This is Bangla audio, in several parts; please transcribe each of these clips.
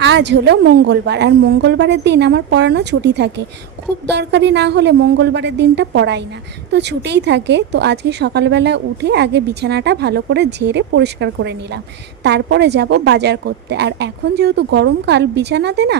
আজ হলো মঙ্গলবার, আর মঙ্গলবারের দিন আমার পড়ানো ছুটি থাকে। খুব দরকারি না হলে মঙ্গলবারের দিনটা পড়াই না, তো ছুটিই থাকে। তো আজকে সকালবেলা উঠে আগে বিছানাটা ভালো করে ঝেড়ে পরিষ্কার করে নিলাম, তারপরে যাব বাজার করতে। আর এখন যেহেতু গরমকাল, বিছানাতে না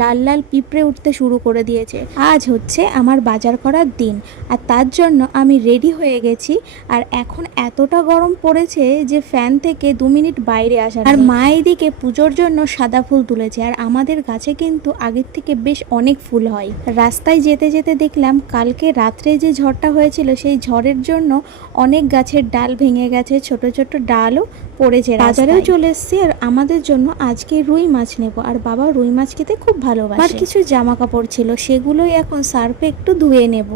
লাল লাল পিঁপড়ে উঠতে শুরু করে দিয়েছে। আজ হচ্ছে আমার বাজার করার দিন, আর তার জন্য আমি রেডি হয়ে গেছি। আর এখন এতটা গরম পড়েছে যে ফ্যান থেকে 2 মিনিট বাইরে আসা। আর মা এদিকে পুজোর জন্য সাদা ফুল তুলেছে, আর আমাদের গাছে কিন্তু আগের থেকে বেশ অনেক ফুল হয়। রাস্তায় যেতে যেতে দেখলাম কালকে রাত্রে যে ঝড়টা হয়েছিল, সেই ঝড়ের জন্য অনেক গাছের ডাল ভেঙে গেছে, ছোট ছোট ডালও পড়েছে। বাজারেও চলে এসেছি, আর আমাদের জন্য আজকে রুই মাছ নেব। আর বাবা রুই মাছ খেতে খুব ভালোবাসে। আর কিছু জামা কাপড় ছিল, সেগুলোই এখন সার্ফে একটু ধুয়ে নেব,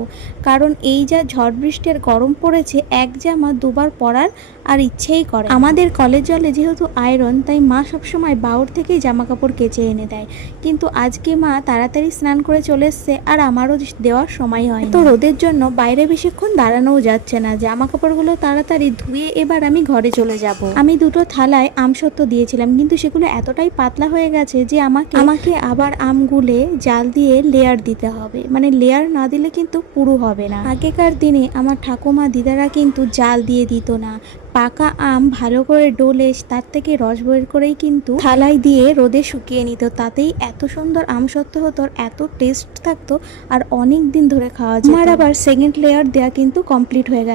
কারণ এই যা ঝড় বৃষ্টির গরম পড়েছে, এক জামা দুবার পরার আর ইচ্ছেই করে। আমাদের কলের জলে যেহেতু আয়রন, তাই মা সবসময় বাউর থেকেই জামা কাপড় কেচে এনে দেয়। কিন্তু আজকে মা তাড়াতাড়ি স্নান করে চলে এসছে, আর আমারও দেওয়ার সময় হয়। তো রোদের জন্য বাইরে বেশিক্ষণ দাঁড়ানোও যাচ্ছে না, জামা কাপড়গুলো তাড়াতাড়ি ধুয়ে এবার আমি ঘরে চলে যাব। আমি দুটো থালায় আমসত্ত্ব দিয়েছিলাম, কিন্তু সেগুলো এতটাই পাতলা হয়ে গেছে যে আমাকে আবার আম গুলে জাল দিয়ে লেয়ার দিতে হবে। মানে লেয়ার না দিলে কিন্তু পুরো হবে না। আগেকার দিনে আমার ঠাকুমা দিদারা কিন্তু জাল দিয়ে দিত না, পাকা আম ভালো করে ডলে তার থেকে রস বের করেই কিন্তু থালায় দিয়ে রোদে শুকিয়ে নিত। তাতেই এত সুন্দর আমসত্ত্ব হতো, এত টেস্ট থাকতো, আর অনেক দিন ধরে খাওয়া যেত। আমার আবার সেকেন্ড লেয়ার দেওয়া কিন্তু কমপ্লিট হয়ে গেছে।